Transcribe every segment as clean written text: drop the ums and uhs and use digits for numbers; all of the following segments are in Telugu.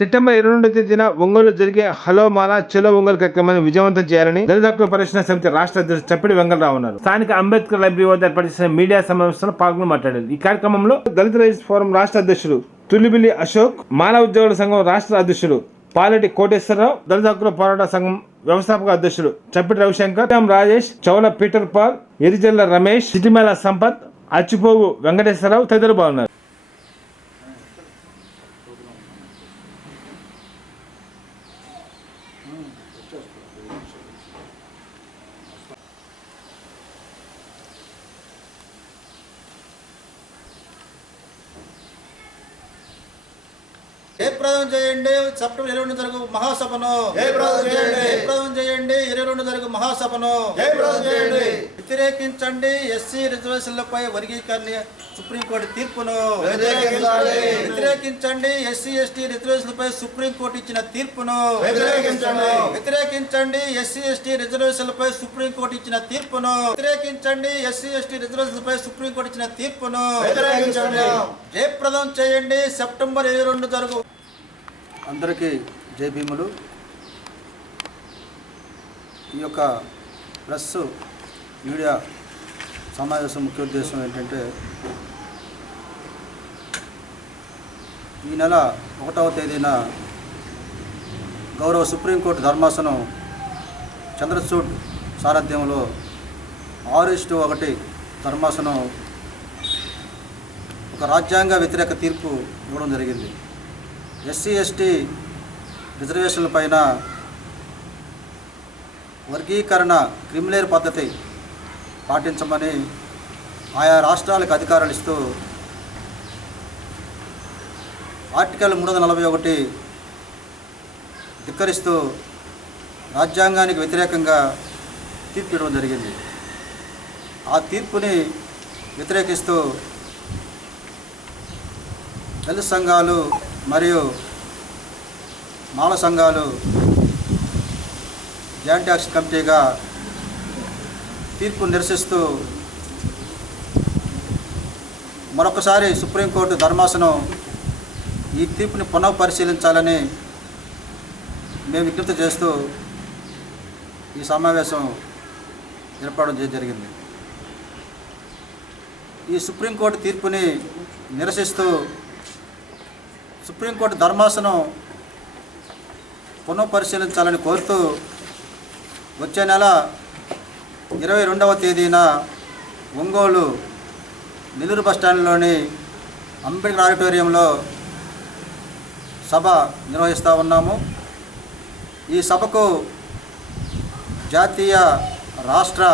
సెప్టెంబర్ 22 తేదీన ఒంగోలులో జరిగే హలో మాలా చలో ఒంగోలు కార్యక్రమాన్ని విజయవంతం చేయాలని దళిత హక్కుల పరిరక్షణ సమితి రాష్ట్ర అధ్యక్షుడు చప్పిడి వెంకటరావు ఉన్నారు. స్థానిక అంబేద్కర్ లైబ్రరీ వద్ద ఏర్పాటు చేసిన మీడియా సమావేశంలో పాల్గొని మాట్లాడారు. ఈ కార్యక్రమంలో దళిత రైట్స్ ఫోరం రాష్ట్ర అధ్యక్షుడు తుల్లిబిల్లి అశోక్, మాలా ఉద్యోగుల సంఘం రాష్ట్ర అధ్యక్షుడు పాలెటి కోటేశ్వరరావు, దళిత హక్కుల పోరాట సంఘం వ్యవస్థాపక అధ్యక్షుడు చప్పిడి రవిశంకర్, రాజేష్, చౌల పీటర్ పాల్, ఎరిజల్ల రమేష్, సిటిమేళ సంపత్, అచ్చిపోగు వెంకటేశ్వరరావు తదితరులు బాగున్నారు. జయప్రదం చేయండి. సెప్టెంబర్ 22 జరుగు మహాసభను జయప్రదం చేయండి. జయప్రదం చేయండి. 22 జరుగు మహాసభను జయప్రదం చేయండి. వ్యతిరేకించండి ఎస్సీ రిజర్వేషన్లపై వర్గీకరణ సుప్రీంకోర్టు తీర్పును వ్యతిరేకించండి. ఎస్సీ ఎస్టీ రిజర్వేషన్లపై సుప్రీంకోర్టు ఇచ్చిన తీర్పును వ్యతిరేకించండి. ఎస్సీ ఎస్టీ రిజర్వేషన్లపై సుప్రీంకోర్టు ఇచ్చిన తీర్పును వ్యతిరేకించండి. ఎస్సీ ఎస్టీ రిజర్వేషన్లపై సుప్రీంకోర్టు ఇచ్చిన తీర్పును జయప్రదం చేయండి. సెప్టెంబర్ 22 జరుగు. అందరికీ జై భీములు. ఈ యొక్క ప్రెస్ మీడియా సమావేశం ముఖ్య ఉద్దేశం ఏంటంటే, ఈ నెల 1వ తేదీన గౌరవ సుప్రీంకోర్టు ధర్మాసనం చంద్రచూడ్ సారథ్యంలో 6:1 ధర్మాసనం ఒక రాజ్యాంగ వ్యతిరేక తీర్పు ఇవ్వడం జరిగింది. ఎస్సీ ఎస్టీ రిజర్వేషన్ల పైన వర్గీకరణ క్రిమిలేర్ పద్ధతి పాటించమని ఆయా రాష్ట్రాలకు అధికారాలు ఇస్తూ ఆర్టికల్ 341 ధిక్కరిస్తూ రాజ్యాంగానికి వ్యతిరేకంగా తీర్పు ఇవ్వడం జరిగింది. ఆ తీర్పుని వ్యతిరేకిస్తూ దళిత సంఘాలు మరియు మాల సంఘాలు జాయింట్ యాక్షన్ కమిటీగా తీర్పును నిరసిస్తూ మరొకసారి సుప్రీంకోర్టు ధర్మాసనం ఈ తీర్పుని పునఃపరిశీలించాలని మేము విజ్ఞప్తి చేస్తూ ఈ సమావేశం ఏర్పాటు జరిగింది. ఈ సుప్రీంకోర్టు తీర్పుని నిరసిస్తూ సుప్రీంకోర్టు ధర్మాసనం పునఃపరిశీలించాలని కోరుతూ వచ్చే నెల 22వ తేదీన ఒంగోలు నెల్లూరు బస్టాండ్లోని అంబేద్కర్ ఆడిటోరియంలో సభ నిర్వహిస్తూ ఉన్నాము. ఈ సభకు జాతీయ రాష్ట్ర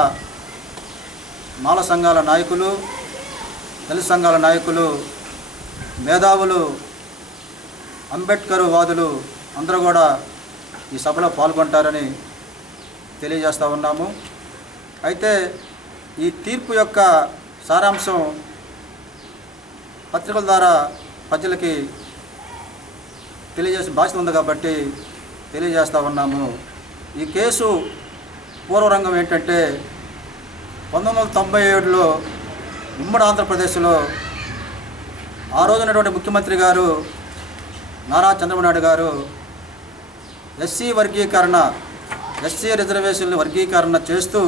మాల సంఘాల నాయకులు, దళిత సంఘాల నాయకులు, మేధావులు, అంబేద్కర్ వాదులు అందరూ కూడా ఈ సభలో పాల్గొంటారని తెలియజేస్తూ ఉన్నాము. అయితే ఈ తీర్పు యొక్క సారాంశం పత్రికల ద్వారా ప్రజలకి తెలియజేసిన బాధ్యత ఉంది కాబట్టి తెలియజేస్తూ ఉన్నాము. ఈ కేసు పూర్వరంగం ఏంటంటే, 1997లో ఉమ్మడి ఆంధ్రప్రదేశ్లో ఆ రోజునటువంటి ముఖ్యమంత్రి గారు నారా చంద్రబాబు నాయుడు గారు ఎస్సీ వర్గీకరణ, ఎస్సీ రిజర్వేషన్లు వర్గీకరణ చేస్తూ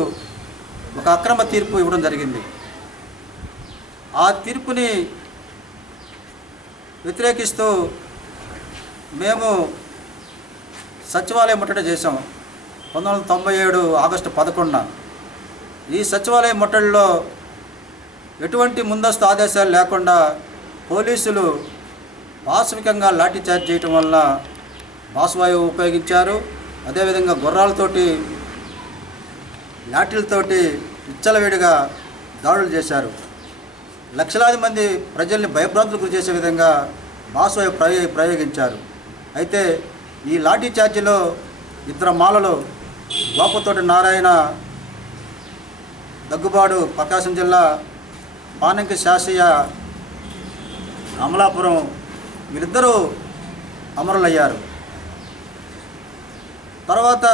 ఒక అక్రమ తీర్పు ఇవ్వడం జరిగింది. ఆ తీర్పుని వ్యతిరేకిస్తూ మేము సచివాలయం ముట్టడి చేసాం 1997 ఆగస్టు 11న. ఈ సచివాలయ ముట్టడిలో ఎటువంటి ముందస్తు ఆదేశాలు లేకుండా పోలీసులు పాశవికంగా లాఠీచార్జ్ చేయటం వల్ల బాసువాయువు ఉపయోగించారు. అదేవిధంగా గుర్రాలతోటి, లాఠీలతోటి విచ్చలవిడిగా దాడులు చేశారు. లక్షలాది మంది ప్రజల్ని భయభ్రాంతులకు గురి చేసే విధంగా బాసువాయువు ప్రయోగించారు. అయితే ఈ లాఠీ చార్జీలో 2 మాలలు, గోపతోటి నారాయణ, దగ్గుబాడు ప్రకాశం జిల్లా, పానంకి శాసయ్య, అమలాపురం, వీరిద్దరూ అమరులయ్యారు. తర్వాత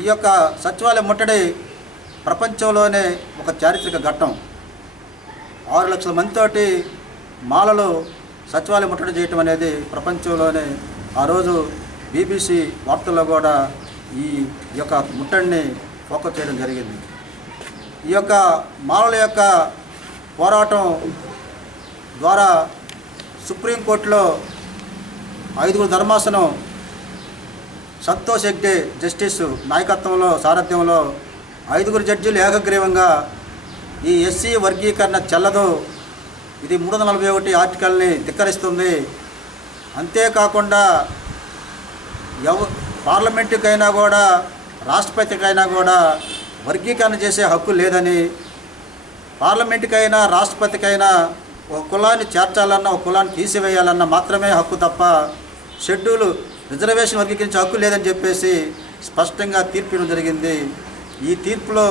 ఈ యొక్క సచివాలయ ముట్టడి ప్రపంచంలోనే ఒక చారిత్రక ఘట్టం. 6 లక్షల మందితోటి మాలలు సచివాలయం ముట్టడి చేయటం అనేది ప్రపంచంలోనే ఆ రోజు BBC వార్తల్లో కూడా ఈ యొక్క ముట్టడిని ఫోకస్ చేయడం జరిగింది. ఈ యొక్క మాలల యొక్క పోరాటం ద్వారా సుప్రీంకోర్టులో 5 ధర్మాసనం సంతోష్ హెగ్డే జస్టిస్ నాయకత్వంలో సారథ్యంలో 5 జడ్జీలు ఏకగ్రీవంగా ఈ ఎస్సీ వర్గీకరణ చెల్లదు, ఇది 341 ఆర్టికల్ని ధిక్కరిస్తుంది, అంతేకాకుండా పార్లమెంటుకైనా కూడా రాష్ట్రపతికైనా కూడా వర్గీకరణ చేసే హక్కు లేదని, పార్లమెంటుకైనా రాష్ట్రపతికైనా ఒక కులాన్ని చేర్చాలన్నా ఒక కులాన్ని తీసివేయాలన్నా మాత్రమే హక్కు తప్ప షెడ్యూల్ రిజర్వేషన్ వర్గీకరించే హక్కు లేదని చెప్పేసి స్పష్టంగా తీర్పు ఇవ్వడం జరిగింది. ఈ తీర్పులో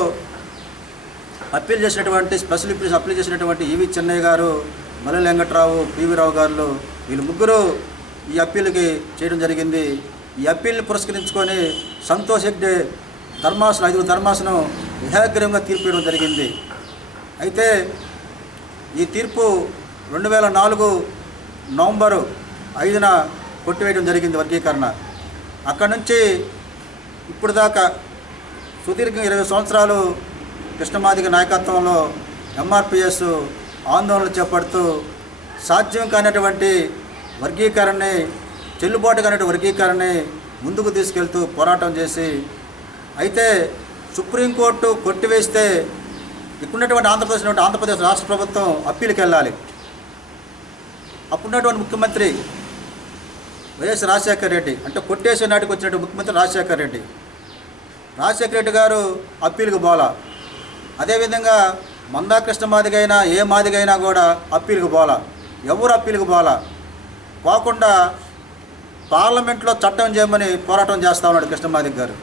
అప్పీల్ చేసినటువంటి స్పెషల్ ఇంప్రెషన్ అప్పీల్ చేసినటువంటి ఈవి చెన్నయ్య గారు, మల్లెల వెంకట్రావు, పివి రావు గారు వీళ్ళు ముగ్గురు ఈ అప్పీల్కి చేయడం జరిగింది. ఈ అప్పీల్ని పురస్కరించుకొని సంతోష్ హెగ్డే ధర్మాసనం 5 ధర్మాసనం ఏకగ్రీవంగా తీర్పు ఇవ్వడం జరిగింది. అయితే ఈ తీర్పు 2004 నవంబరు 5న కొట్టివేయడం జరిగింది వర్గీకరణ. అక్కడి నుంచి ఇప్పుడు దాకా సుదీర్ఘంగా 20 సంవత్సరాలు కృష్ణమాదిగ నాయకత్వంలో MRPS ఆందోళనలు చేపడుతూ సాధ్యం కానటువంటి వర్గీకరణని, చెల్లుబాటు కానటువంటి వర్గీకరణని ముందుకు తీసుకెళ్తూ పోరాటం చేసి, అయితే సుప్రీంకోర్టు కొట్టివేస్తే ఇప్పుడున్నటువంటి ఆంధ్రప్రదేశ్ రాష్ట్ర ప్రభుత్వం అప్పీల్కి వెళ్ళాలి. అప్పుడున్నటువంటి ముఖ్యమంత్రి వైఎస్ రాజశేఖర రెడ్డి, అంటే కొట్టేసే నాటికి వచ్చినటువంటి ముఖ్యమంత్రి రాజశేఖర రెడ్డి గారు అప్పీల్కి పోలా. అదేవిధంగా మందాకృష్ణ మాదిగైనా ఏ మాదిగైనా కూడా అప్పీల్కి పోలా. ఎవరు అప్పీల్కి పోలా. పోకుండా పార్లమెంట్లో చట్టం చేయమని పోరాటం చేస్తూ ఉన్నాడు కృష్ణమాదిగ గారు.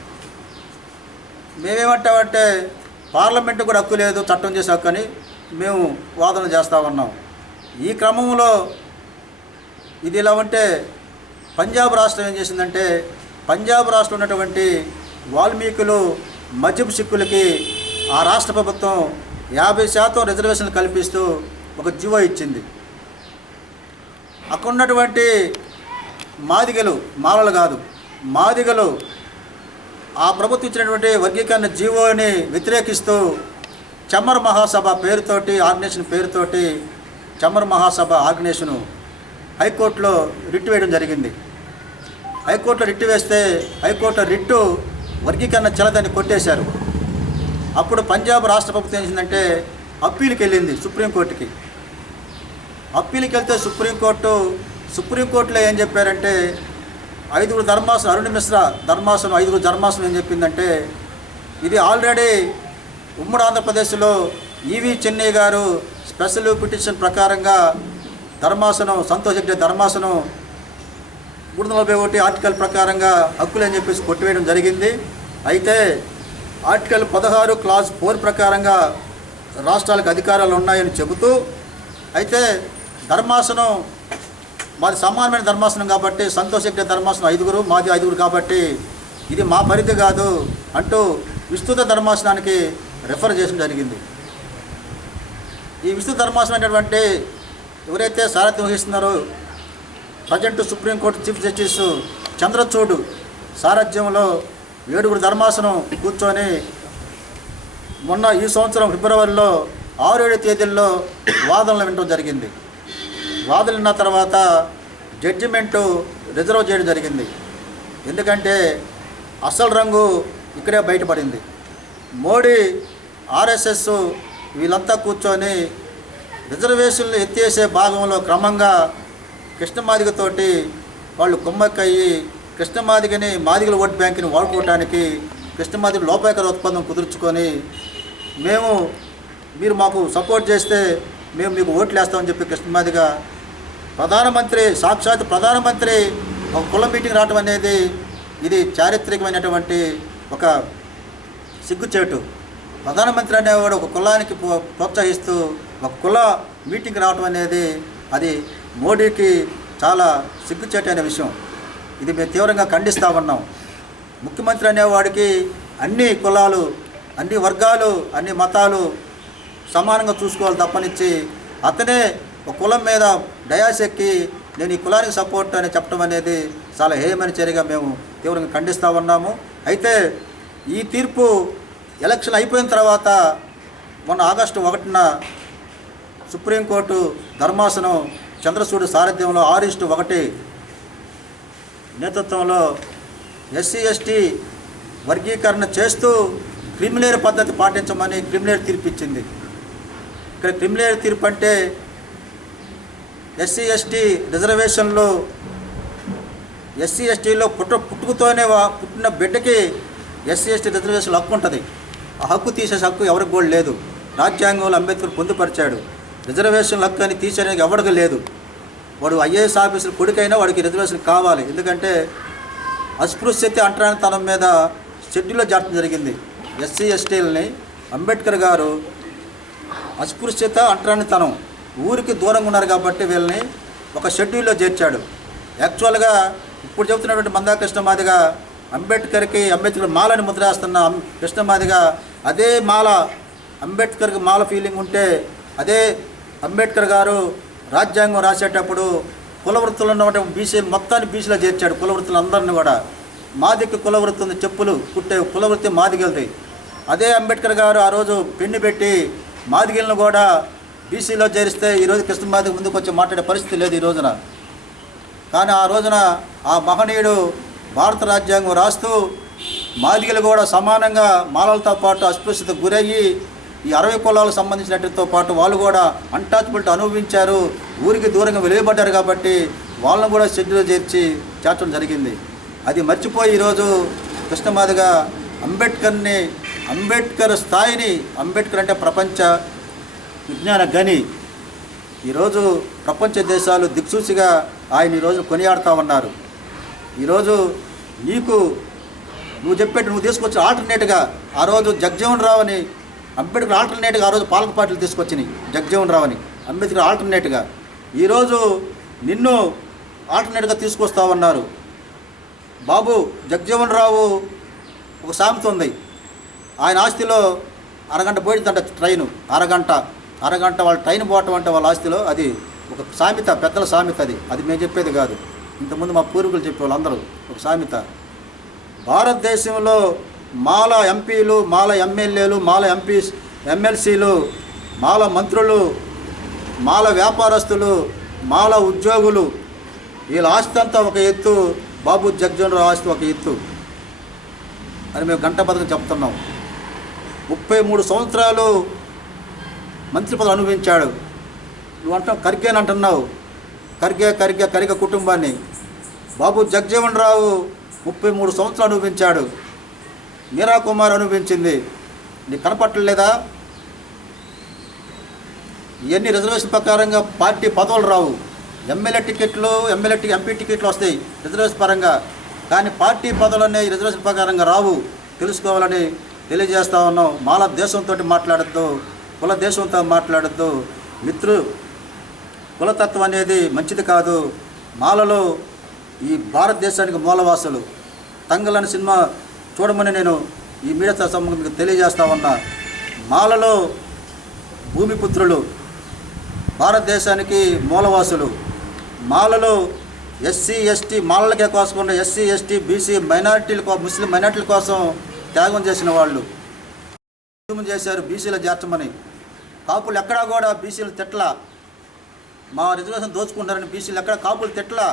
మేమేమంటామంటే పార్లమెంటు కూడా హక్కు లేదు, చట్టం చేసే హక్కు అని మేము వాదన చేస్తూ ఉన్నాం. ఈ క్రమంలో ఇది ఇలా ఉంటే పంజాబ్ రాష్ట్రం ఏం చేసిందంటే, పంజాబ్ రాష్ట్రంలో ఉన్నటువంటి వాల్మీకులు మజ్హబ్ సిక్కులకి ఆ రాష్ట్ర ప్రభుత్వం 50% రిజర్వేషన్లు కల్పిస్తూ ఒక జీవో ఇచ్చింది. అక్కడ ఉన్నటువంటి మాదిగలు, మాలలు కాదు మాదిగలు ఆ ప్రభుత్వం ఇచ్చినటువంటి వర్గీకరణ జీవోని వ్యతిరేకిస్తూ చమ్మర్ మహాసభ పేరుతోటి, ఆర్గనైజేషన్ పేరుతోటి చమ్మర్ మహాసభ ఆర్గనైజేషను హైకోర్టులో రిట్ వేయడం జరిగింది. హైకోర్టులో రిట్ వేస్తే హైకోర్టు రిట్టు వర్గీకరణ చెల్లదని కొట్టేశారు. అప్పుడు పంజాబ్ రాష్ట్ర ప్రభుత్వం ఏం చేసిందంటే అప్పీల్కి వెళ్ళింది సుప్రీంకోర్టుకి. అప్పీల్కి వెళ్తే సుప్రీంకోర్టులో ఏం చెప్పారంటే 5 ధర్మాసనం, అరుణ్ మిశ్రా ధర్మాసనం 5 ధర్మాసనం ఏం చెప్పిందంటే, ఇది ఆల్రెడీ ఉమ్మడి ఆంధ్రప్రదేశ్లో ఈవి చెన్నై గారు స్పెషల్ పిటిషన్ ప్రకారంగా ధర్మాసనం సంతోష్ హెగ్డే ధర్మాసనం 341 ఆర్టికల్ ప్రకారంగా హక్కులని చెప్పేసి కొట్టివేయడం జరిగింది. అయితే ఆర్టికల్ 16 క్లాజ్ 4 ప్రకారంగా రాష్ట్రాలకు అధికారాలు ఉన్నాయని చెబుతూ, అయితే ధర్మాసనం మాది సమానమైన ధర్మాసనం కాబట్టి సంతోష్ హెగ్డే ధర్మాసనం 5, మాది 5 కాబట్టి ఇది మా పరిధి కాదు అంటూ విస్తృత ధర్మాసనానికి రెఫర్ చేయడం జరిగింది. ఈ విస్తృత ధర్మాసనం అనేటువంటి ఎవరైతే సారథ్యం వహిస్తున్నారో present supreme court chief justice Chandrachud సారథ్యంలో 7 ధర్మాసనం కూర్చొని మొన్న ఈ సంవత్సరం ఫిబ్రవరిలో 6-7 తేదీల్లో వాదనలు వినడం జరిగింది. వాదనలు విన్న తర్వాత జడ్జిమెంటు రిజర్వ్ చేయడం జరిగింది. ఎందుకంటే అసలు రంగు ఇక్కడే బయటపడింది. మోడీ, RSS వీళ్ళంతా కూర్చొని రిజర్వేషన్లు ఎత్తేసే భాగంలో క్రమంగా కృష్ణమాదిగతోటి వాళ్ళు కుమ్మక్కయ్యి కృష్ణమాదిగని మాదిగల ఓట్ బ్యాంకుని వాడుకోవటానికి కృష్ణమాదిగ లోపాయకర ఒప్పందం కుదుర్చుకొని మీరు మాకు సపోర్ట్ చేస్తే మేము మీకు ఓట్లు వేస్తామని చెప్పి కృష్ణమాదిగ సాక్షాత్ ప్రధానమంత్రి ఒక కుల మీటింగ్ రావడం అనేది ఇది చారిత్రకమైనటువంటి ఒక సిగ్గుచేటు. ప్రధానమంత్రి అనేవాడు ఒక కులానికి ప్రోత్సహిస్తూ ఒక కుల మీటింగ్ రావడం అనేది అది మోడీకి చాలా సిగ్గుచేటు అనే విషయం. ఇది మేము తీవ్రంగా ఖండిస్తూ ఉన్నాం. ముఖ్యమంత్రి అనేవాడికి అన్ని కులాలు, అన్ని వర్గాలు, అన్ని మతాలు సమానంగా చూసుకోవాలి తప్పనిచ్చి అతనే ఒక కులం మీద డయాస్ ఎక్కి నేను ఈ కులానికి సపోర్ట్ అని చెప్పడం అనేది చాలా హేయమైన చర్యగా మేము తీవ్రంగా ఖండిస్తూ ఉన్నాము. అయితే ఈ తీర్పు ఎలక్షన్ అయిపోయిన తర్వాత మొన్న ఆగస్టు 1న సుప్రీంకోర్టు ధర్మాసనం చంద్రచూడ్ సారథ్యంలో 6:1 నేతృత్వంలో ఎస్సీ ఎస్టీ వర్గీకరణ చేస్తూ క్రిమిలేర్ పద్ధతి పాటించమని క్రిమిలేర్ తీర్పు ఇచ్చింది. ఇక్కడ క్రిమిలేర్ తీర్పు అంటే ఎస్సీ ఎస్టీ రిజర్వేషన్లో ఎస్సీ ఎస్టీలో పుట్టుకతోనే పుట్టిన బిడ్డకి ఎస్సీ ఎస్టీ రిజర్వేషన్ హక్కు ఉంటుంది. ఆ హక్కు తీసేసే హక్కు ఎవరికి కూడా లేదు. రాజ్యాంగంలో అంబేద్కర్ పొందుపరిచాడు. రిజర్వేషన్ హక్కు అని తీసేయడానికి ఎవరికి లేదు. వాడు ఐఏఎస్ ఆఫీసర్ కొడుకైనా వాడికి రిజర్వేషన్ కావాలి. ఎందుకంటే అస్పృశ్యత అంటరానితనం మీద షెడ్యూల్లో చేర్చడం జరిగింది. ఎస్సీ ఎస్టీలని అంబేద్కర్ గారు అస్పృశ్యత అంటరానితనం ఊరికి దూరంగా ఉన్నారు కాబట్టి వీళ్ళని ఒక షెడ్యూల్లో చేర్చాడు. యాక్చువల్గా ఇప్పుడు చెబుతున్నటువంటి మందా కృష్ణమాదిగ అంబేద్కర్ మాలని ముద్రేస్తున్న కృష్ణమాదిగ అదే మాల అంబేద్కర్కి మాల ఫీలింగ్ ఉంటే అదే అంబేద్కర్ గారు రాజ్యాంగం రాసేటప్పుడు కులవృత్తులు ఉన్నటువంటి బీసీ మొత్తాన్ని బీసీలో చేర్చాడు. కులవృత్తులు అందరినీ కూడా మాదికి కులవృత్తి ఉంది, చెప్పులు కుట్టే కులవృత్తి మాదిగలది. అదే అంబేద్కర్ గారు ఆ రోజు పెన్ను పెట్టి మాదిగలను కూడా బీసీలో చేరిస్తే ఈరోజు కృష్ణమాదిగ ముందుకు వచ్చి మాట్లాడే పరిస్థితి లేదు ఈ రోజున. కానీ ఆ రోజున ఆ మహనీయుడు భారత రాజ్యాంగం రాస్తూ మాదిగలు కూడా సమానంగా మాలలతో పాటు అస్పృశ్యత గురయ్యి ఈ 60 కులాలకు సంబంధించినటితో పాటు వాళ్ళు కూడా అన్టాచబిలిటీ అనుభవించారు. ఊరికి దూరంగా వెలువబడ్డారు కాబట్టి వాళ్ళను కూడా షెడ్యూల్లో చేర్చడం జరిగింది. అది మర్చిపోయి ఈరోజు కృష్ణమాదిగ అంబేద్కర్ స్థాయిని, అంబేద్కర్ అంటే ప్రపంచ విజ్ఞాన గని, ఈరోజు ప్రపంచ దేశాలు దిక్సూచిగా ఆయన ఈరోజు కొనియాడుతూ ఉన్నారు. ఈరోజు నువ్వు చెప్పేట్టు నువ్వు తీసుకొచ్చిన ఆల్టర్నేట్గా ఆ రోజు జగజ్జీవన్ రావు అని అంబేద్కర్ ఆల్టర్నేట్గా ఆ రోజు పాలక పార్టీలు తీసుకొచ్చినాయి. జగజ్జీవన్ రావు అని అంబేద్కర్ ఆల్టర్నేట్గా ఈరోజు నిన్ను ఆల్టర్నేట్గా తీసుకొస్తా ఉన్నారు. బాబు జగజ్జీవన్ రావు ఒక సామెత ఉంది. ఆయన ఆస్తిలో అరగంట పోయిందంట ట్రైను, అరగంట వాళ్ళ ట్రైన్ పోవటం అంటే వాళ్ళ ఆస్తిలో అది ఒక సామెత, పెద్దల సామెత. అది మేము చెప్పేది కాదు, ఇంతకుముందు మా పూర్వీకులు చెప్పే వాళ్ళందరూ ఒక సామెత. భారతదేశంలో మాల ఎంపీలు, మాల ఎమ్మెల్యేలు, మాల ఎమ్మెల్సీలు, మాల మంత్రులు, మాల వ్యాపారస్తులు, మాల ఉద్యోగులు, వీళ్ళ ఆస్తి అంతా ఒక ఎత్తు, బాబు జగజ్జీవన్ రావు ఆస్తి ఒక ఎత్తు అని మేము గంట బతుకు చెప్తున్నాం. 33 సంవత్సరాలు మంత్రి పదవి అనుభవించాడు. నువ్వు అంటావు ఖర్గేని అంటున్నావు, ఖర్గే కుటుంబాన్ని. బాబు జగజ్జీవన్ రావు 33 సంవత్సరాలు అనుభవించాడు. మీరా కుమార్ అనుభవించింది. నీకు కనపట్టలేదా? ఇవన్నీ రిజర్వేషన్ ప్రకారంగా పార్టీ పదవులు రావు. ఎంపీ టికెట్లు వస్తాయి రిజర్వేషన్ పరంగా, కానీ పార్టీ పదవులు అనేవి రిజర్వేషన్ ప్రకారంగా రావు. తెలుసుకోవాలని తెలియజేస్తూ ఉన్నాం. మాల దేశంతో మాట్లాడద్దు, కుల దేశంతో మాట్లాడద్దు. కులతత్వం అనేది మంచిది కాదు. మాలలో ఈ భారతదేశానికి మూలవాసులు. తంగల్ అనే సినిమా చూడమని నేను ఈ మీడియా సమూహం మీకు తెలియజేస్తా ఉన్నా. మాలలో భూమిపుత్రులు, భారతదేశానికి మూలవాసులు. మాలలో ఎస్సీ ఎస్టీ మాలలకే కోసకుండా ఎస్సీ ఎస్టీ బీసీ ముస్లిం మైనార్టీల కోసం త్యాగం చేసిన వాళ్ళు చేశారు బీసీలో చేర్చమని. కాపులు ఎక్కడా కూడా బీసీలు తిట్లా, మా రిజర్వేషన్ దోచుకుంటారని బీసీలు ఎక్కడ కాపులు తిట్లా.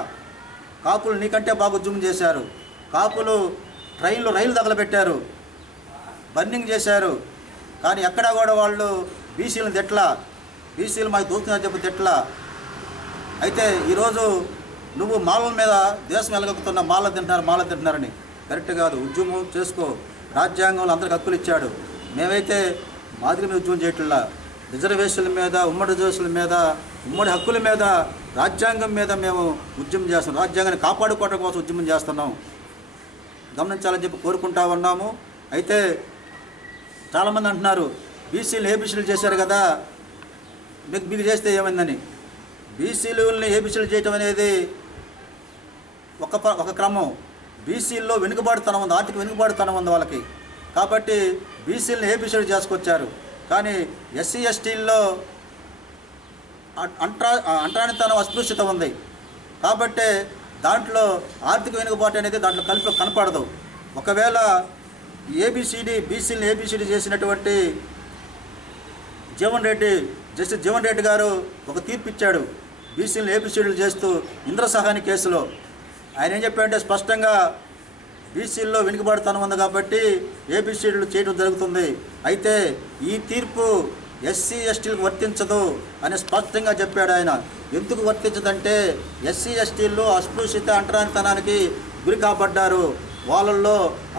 కాపులు నీకంటే బాగా ఉద్యమం చేశారు. కాపులు రైలు తగలబెట్టారు, బర్నింగ్ చేశారు. కానీ ఎక్కడా కూడా వాళ్ళు బీసీలను తిట్లా, బీసీలు మాకు దోచుకున్నారని చెప్పి తిట్లా. అయితే ఈరోజు నువ్వు మాలల మీద దేశం వెలగక్కుతున్న మాల తింటున్నారని కరెక్ట్ కాదు. ఉద్యమం చేసుకో. రాజ్యాంగంలో అందరికి హక్కులు ఇచ్చాడు. మేమైతే మాదిరి మీద ఉద్యమం చేయట్లా. రిజర్వేషన్ల మీద, ఉమ్మడి రిజర్వేషన్ల మీద, ఉమ్మడి హక్కుల మీద, రాజ్యాంగం మీద మేము ఉద్యమం చేస్తున్నాం. రాజ్యాంగాన్ని కాపాడుకోవడం కోసం ఉద్యమం చేస్తున్నాం. గమనించాలని చెప్పి కోరుకుంటా ఉన్నాము. అయితే చాలామంది అంటున్నారు బీసీలు ఏబీసీలు చేశారు కదా, మీకు చేస్తే ఏమైందని. బీసీలని ఏబీసీలు చేయటం అనేది ఒక క్రమం. బీసీల్లో వెనుకబాటుతనం ఉంది, ఆర్థిక వెనుకబాటుతనం ఉంది వాళ్ళకి. కాబట్టి బీసీలను ఏబీసీలు చేసుకొచ్చారు. కానీ ఎస్సీ ఎస్టీల్లో అంటరానితనం అస్పృశ్యత ఉంది. కాబట్టి దాంట్లో ఆర్థిక వెనుకబాటు అనేది దాంట్లో కనపడదు. ఒకవేళ ఏబిసిడి బీసీని ఏబిసిడి చేసినటువంటి జస్టిస్ జీవన్ రెడ్డి గారు ఒక తీర్పు ఇచ్చాడు బీసీలను ఏబిసిడీలు చేస్తూ ఇంద్రసహాని కేసులో. ఆయన ఏం చెప్పాడంటే స్పష్టంగా బీసీల్లో వెనుకబాటుతనం ఉంది కాబట్టి ఏబిసిడీలు చేయడం జరుగుతుంది, అయితే ఈ తీర్పు ఎస్సీ ఎస్టీలకు వర్తించదు అని స్పష్టంగా చెప్పాడు ఆయన. ఎందుకు వర్తించదంటే ఎస్సీ ఎస్టీలు అస్పృశ్యత అంటరానితనానికి గురి కాబడ్డారు, వాళ్ళల్లో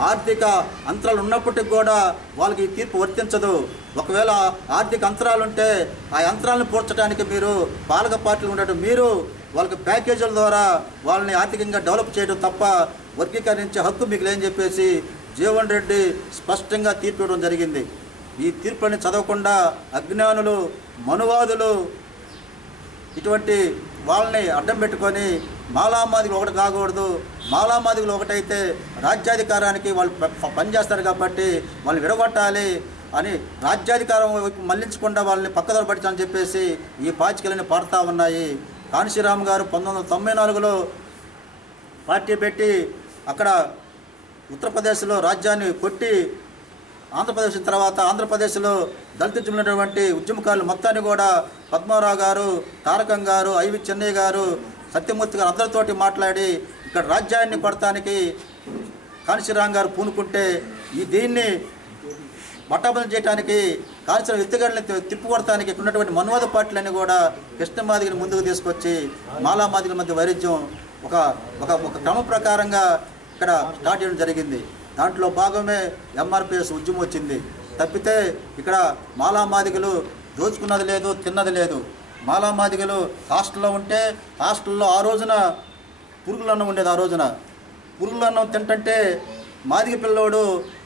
ఆర్థిక అంతరాలు ఉన్నప్పటికి కూడా వాళ్ళకి ఈ తీర్పు వర్తించదు. ఒకవేళ ఆర్థిక అంతరాలుంటే ఆ అంతరాలను పూడ్చడానికి మీరు పాలక పార్టీలు ఉండటం, మీరు వాళ్ళకి ప్యాకేజీల ద్వారా వాళ్ళని ఆర్థికంగా డెవలప్ చేయడం తప్ప వర్గీకరించే హక్కు మీకు లేని చెప్పేసి జీవన్ రెడ్డి స్పష్టంగా తీర్పు ఇవ్వడం జరిగింది. ఈ తీర్పుని చదవకుండా అజ్ఞానులు, మనువాదులు ఇటువంటి వాళ్ళని అడ్డం పెట్టుకొని మాలామాదిగులు ఒకటి కాకూడదు, మాలామాదిగులు ఒకటైతే రాజ్యాధికారానికి వాళ్ళు పనిచేస్తారు కాబట్టి వాళ్ళని విడగొట్టాలి అని రాజ్యాధికారం మళ్లించకుండా వాళ్ళని పక్కదోర పట్టించాలని చెప్పేసి ఈ పాచికలని పాడుతూ ఉన్నాయి. కాన్శీరామ్ గారు 1994లో పార్టీ పెట్టి అక్కడ ఉత్తరప్రదేశ్లో రాజ్యాన్ని కొట్టి ఆంధ్రప్రదేశ్ తర్వాత ఆంధ్రప్రదేశ్లో దళితున్నటువంటి ఉద్యమకారులు మొత్తాన్ని కూడా పద్మారావు గారు, తారకం గారు, ఐవి చెన్నయ్య గారు, సత్యమూర్తి గారు అందరితోటి మాట్లాడి ఇక్కడ రాజ్యాన్ని కొడటానికి కాన్శీరామ్ గారు పూనుకుంటే దీన్ని బట్టాబలం చేయడానికి కాన్శీరామ్ ఎత్తుగడని తిప్పుకొడటానికి ఇక్కడ ఉన్నటువంటి మన్వాద పార్టీలన్నీ కూడా కృష్ణమాదిగని ముందుకు తీసుకొచ్చి మాలామాదిగల మధ్య వైరుధ్యం ఒక ఒక ఒక క్రమ ప్రకారంగా ఇక్కడ స్టార్ట్ చేయడం జరిగింది. దాంట్లో భాగమే ఎంఆర్పిఎస్ ఉద్యమం వచ్చింది. తప్పితే ఇక్కడ మాలామాదిగలు దోచుకున్నది లేదు, తిన్నది లేదు. మాలామాదిగలు హాస్టల్లో ఉంటే హాస్టల్లో ఆ రోజున పురుగులన్నం ఉండేది. ఆ రోజున పురుగులన్నం తింటుంటే మాదిగ పిల్లోడు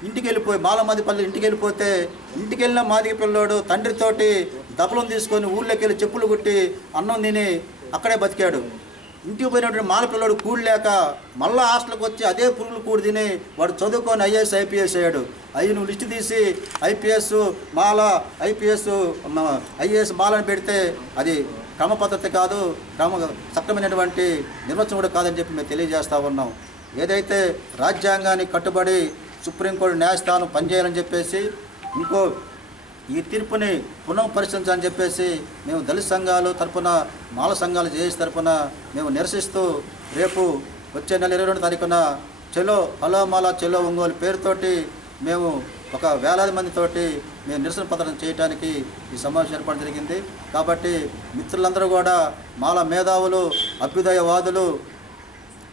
ఇంటికి వెళ్ళిపోయి మాలామాది పల్లె ఇంటికి వెళ్ళిపోతే ఇంటికి వెళ్ళిన మాదిగ పిల్లోడు తండ్రితోటి దబలం తీసుకొని ఊళ్ళోకి వెళ్ళి చెప్పులు కుట్టి అన్నం తిని అక్కడే బతికాడు. ఇంటికి పోయినటువంటి మాల పిల్లోడు కూడి లేక మళ్ళీ హాస్టల్కి వచ్చి అదే పురుగులు కూడి తిని వాడు చదువుకొని ఐఏఎస్ ఐపీఎస్ అయ్యాడు. అవి నువ్వు లిస్టు తీసి ఐపీఎస్ మాల ఐఏఎస్ మాలని పెడితే అది క్రమ పద్ధతి కాదు, చట్టమైనటువంటి నిర్వచనం కూడా కాదని చెప్పి మేము తెలియజేస్తూ ఉన్నాం. ఏదైతే రాజ్యాంగానికి కట్టుబడి సుప్రీంకోర్టు న్యాయస్థానం పనిచేయాలని చెప్పేసి ఈ తీర్పుని పునఃపరిశీలించాలని చెప్పేసి మేము దళిత సంఘాలు తరపున, మాల సంఘాలు జేఏసీ తరపున మేము నిరసిస్తూ రేపు వచ్చే నెల 22వ తారీఖున చలో హలో మాల చలో ఒంగోలు పేరుతోటి మేము ఒక వేలాది మందితోటి మేము నిరసన పత్రం చేయడానికి ఈ సమావేశం ఏర్పాటు జరిగింది. కాబట్టి మిత్రులందరూ కూడా మాల మేధావులు, అభ్యుదయవాదులు,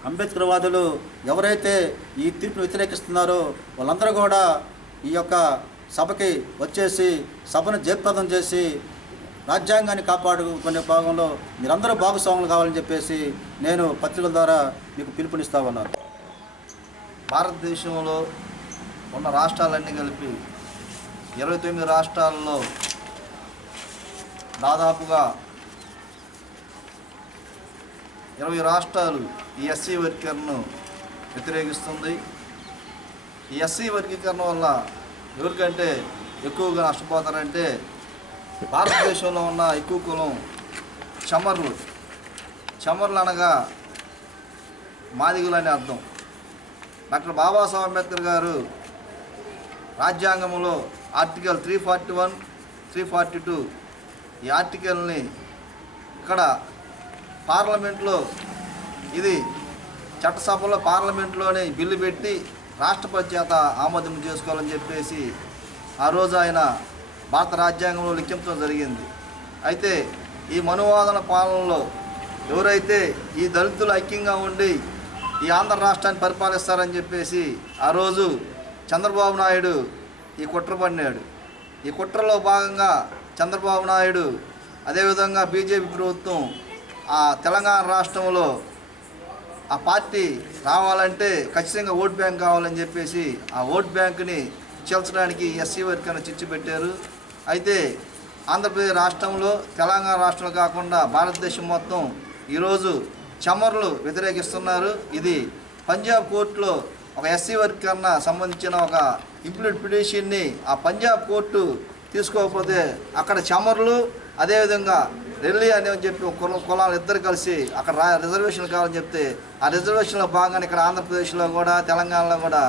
అంబేద్కర్వాదులు ఎవరైతే ఈ తీర్పును వ్యతిరేకిస్తున్నారో వాళ్ళందరూ కూడా ఈ యొక్క సభకి వచ్చేసి సభను జయప్రదం చేసి రాజ్యాంగాన్ని కాపాడుకునే భాగంలో మీరందరూ భాగస్వాములు కావాలని చెప్పేసి నేను పత్రికల ద్వారా మీకు పిలుపునిస్తా ఉన్నాను. భారతదేశంలో ఉన్న రాష్ట్రాలన్నీ కలిపి 29 రాష్ట్రాల్లో దాదాపుగా 20 రాష్ట్రాలు ఈ ఎస్సీ వర్గీకరణను వ్యతిరేకిస్తుంది. ఈ ఎస్సీ వర్గీకరణ వల్ల ఎవరికంటే ఎక్కువగా నష్టపోతారంటే భారతదేశంలో ఉన్న ఎక్కువ కులం చమర్లు అనగా మాదిగులు అని అర్థం. డాక్టర్ బాబాసాహెబ్ అంబేద్కర్ గారు రాజ్యాంగంలో ఆర్టికల్ 341, 342 ఈ ఆర్టికల్ని ఇక్కడ పార్లమెంట్లో ఇది చట్టసభలో పార్లమెంట్లోనే బిల్లు పెట్టి రాష్ట్రపతి చేత ఆమోదం చేసుకోవాలని చెప్పేసి ఆ రోజు ఆయన భారత రాజ్యాంగంలో లిఖించడం జరిగింది. అయితే ఈ మనువాదన పాలనలో ఎవరైతే ఈ దళితులు ఐక్యంగా ఉండి ఈ ఆంధ్ర రాష్ట్రాన్ని పరిపాలిస్తారని చెప్పేసి ఆ రోజు చంద్రబాబు నాయుడు ఈ కుట్ర పన్నాడు. ఈ కుట్రలో భాగంగా చంద్రబాబు నాయుడు అదేవిధంగా బీజేపీ ప్రభుత్వం ఆ తెలంగాణ రాష్ట్రంలో ఆ పార్టీ రావాలంటే ఖచ్చితంగా ఓట్ బ్యాంక్ కావాలని చెప్పేసి ఆ ఓట్ బ్యాంకుని చీల్చడానికి ఎస్సీ వర్గీకరణ చిచ్చు పెట్టారు. అయితే ఆంధ్రప్రదేశ్ రాష్ట్రంలో తెలంగాణ రాష్ట్రంలో కాకుండా భారతదేశం మొత్తం ఈరోజు చమర్లు వ్యతిరేకిస్తున్నారు. ఇది పంజాబ్ కోర్టులో ఒక ఎస్సీ వర్గీకరణ సంబంధించిన ఒక ఇంప్లీట్ పిటిషన్ని ఆ పంజాబ్ కోర్టు తీసుకోకపోతే అక్కడ చమర్లు అదేవిధంగా రెల్లి అని చెప్పి ఒక కులాలు ఇద్దరు కలిసి అక్కడ రిజర్వేషన్లు కావాలని చెప్తే ఆ రిజర్వేషన్లో భాగంగా ఇక్కడ ఆంధ్రప్రదేశ్లో కూడా తెలంగాణలో కూడా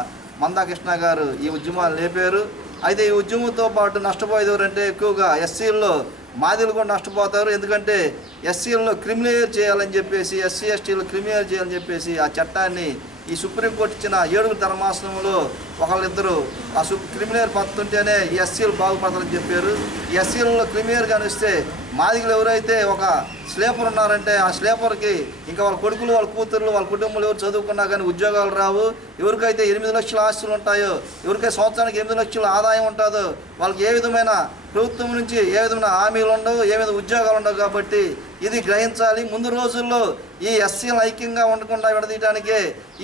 మందాకృష్ణ గారు ఈ ఉద్యమాలు లేపారు. అయితే ఈ ఉద్యమంతో పాటు నష్టపోయేది ఎవరంటే ఎక్కువగా ఎస్సీల్లో మాదిలు కూడా నష్టపోతారు. ఎందుకంటే ఎస్సీలను క్రిమినల్ చేయాలని చెప్పేసి ఎస్సీ ఎస్టీలు క్రిమినల్ చేయాలని చెప్పేసి ఆ చట్టాన్ని ఈ సుప్రీంకోర్టు ఇచ్చిన 7 ధర్మాసనంలో ఒకళ్ళిద్దరు ఆ క్రిమినల్ పడుతుంటేనే ఈ ఎస్సీలు బాగుపడతారని చెప్పారు. ఈ ఎస్సీలలో క్రిమినల్ కానిస్తే మాదిగలు ఎవరైతే ఒక స్లీపర్ ఉన్నారంటే ఆ స్లీపర్కి ఇంకా వాళ్ళ కొడుకులు వాళ్ళ కూతుర్లు వాళ్ళ కుటుంబంలో ఎవరు చదువుకున్నా కానీ ఉద్యోగాలు రావు. ఎవరికైతే 8 లక్షల ఆస్తులు ఉంటాయో, ఎవరికైతే సంవత్సరానికి 8 లక్షల ఆదాయం ఉంటుందో వాళ్ళకి ఏ విధమైన ప్రభుత్వం నుంచి ఏ విధమైన హామీలు ఉండవు, ఏ విధమైన ఉద్యోగాలు ఉండవు. కాబట్టి ఇది గ్రహించాలి. ముందు రోజుల్లో ఈ ఎస్సీలను ఐక్యంగా ఉండకుండా విడదీయడానికే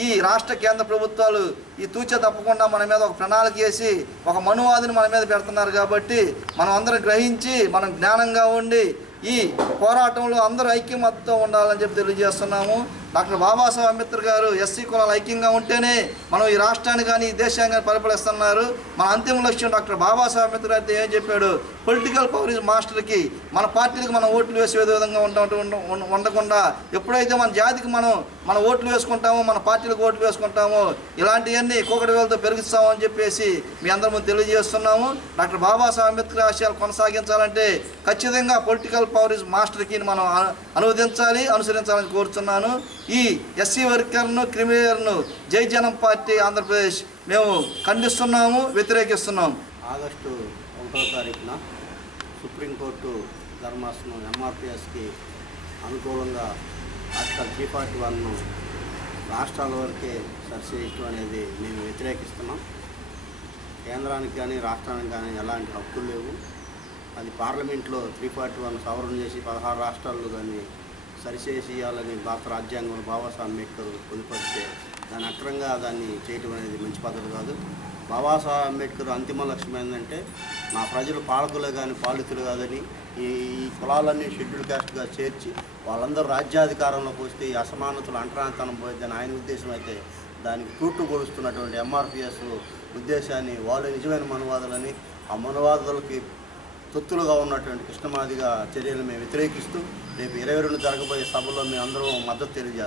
ఈ రాష్ట్ర కేంద్ర ప్రభుత్వాలు ఈ తూచ తప్పకుండా మన మీద ఒక ప్రణాళిక వేసి ఒక మనువాదిని మన మీద పెడుతున్నారు. కాబట్టి మనం అందరం గ్రహించి మనం జ్ఞానంగా ఉండి ఈ పోరాటంలో అందరూ ఐక్యమత్యంతో ఉండాలని చెప్పి తెలియజేస్తున్నాము. డాక్టర్ బాబాసాహెబ్ అంబేద్కర్ గారు ఎస్సీ కులాలు ఐక్యంగా ఉంటేనే మనం ఈ రాష్ట్రాన్ని కానీ ఈ దేశాన్ని కానీ పరిపాలిస్తున్నారు. మన అంతిమ లక్ష్యం డాక్టర్ బాబాసాహెబ్ అంబేద్కర్ అయితే ఏం చెప్పాడు, పొలిటికల్ పవర్ ఇస్ మాస్టర్కి మన పార్టీలకు మనం ఓట్లు వేసే విధంగా ఉండకుండా ఎప్పుడైతే మన జాతికి మన ఓట్లు వేసుకుంటామో, మన పార్టీలకు ఓట్లు వేసుకుంటామో ఇలాంటివన్నీ కోకటి వేలతో పెరుగుతామని చెప్పేసి మీ అందరూ తెలియజేస్తున్నాము. డాక్టర్ బాబాసాహెబ్ అంబేద్కర్ ఆశయాలు కొనసాగించాలంటే ఖచ్చితంగా పొలిటికల్ పవర్ ఇస్ మాస్టర్కి మనం అనుసరించాలని కోరుతున్నాను. ఈ ఎస్సీ వర్కర్ను క్రిమినల్ను జై జనం పార్టీ ఆంధ్రప్రదేశ్ మేము ఖండిస్తున్నాము, వ్యతిరేకిస్తున్నాము. ఆగస్టు 1వ తారీఖున సుప్రీంకోర్టు ధర్మాసనం ఎంఆర్పిఎస్కి అనుకూలంగా ఆర్టికల్ 341ను రాష్ట్రాల వరకే సరిచేయటం అనేది మేము వ్యతిరేకిస్తున్నాం. కేంద్రానికి కానీ రాష్ట్రానికి కానీ ఎలాంటి హక్కులు లేవు. అది పార్లమెంట్లో 341 సవరణ చేసి 16 రాష్ట్రాల్లో కానీ సరిచేయాలని భారత రాజ్యాంగంలో బాబాసాహెబ్ అంబేద్కర్ పొందుపరిస్తే దాని అక్రంగా దాన్ని చేయటం అనేది మంచి పద్ధతి కాదు. బాబాసాహెబ్ అంబేద్కర్ అంతిమ లక్ష్యం ఏంటంటే నా ప్రజలు పాలకులే కానీ పాలితులు కాదని ఈ కులాలన్నీ షెడ్యూల్ కాస్ట్గా చేర్చి వాళ్ళందరూ రాజ్యాధికారంలోకి వస్తే ఈ అసమానతలు అంటరానితనం పోయిద్దని ఆయన ఉద్దేశం అయితే దానికి తూట్లు కొలుస్తున్నటువంటి ఎంఆర్పిఎస్ ఉద్దేశాన్ని వాళ్ళు నిజమైన మనువాదులని ఆ మనువాదులకి తొత్తులుగా ఉన్నటువంటి కృష్ణమాదిగా చర్యలు మేము వ్యతిరేకిస్తూ రేపు 22 జరగబోయే సభలో మేము అందరం మద్దతు తెలియజేస్తాం.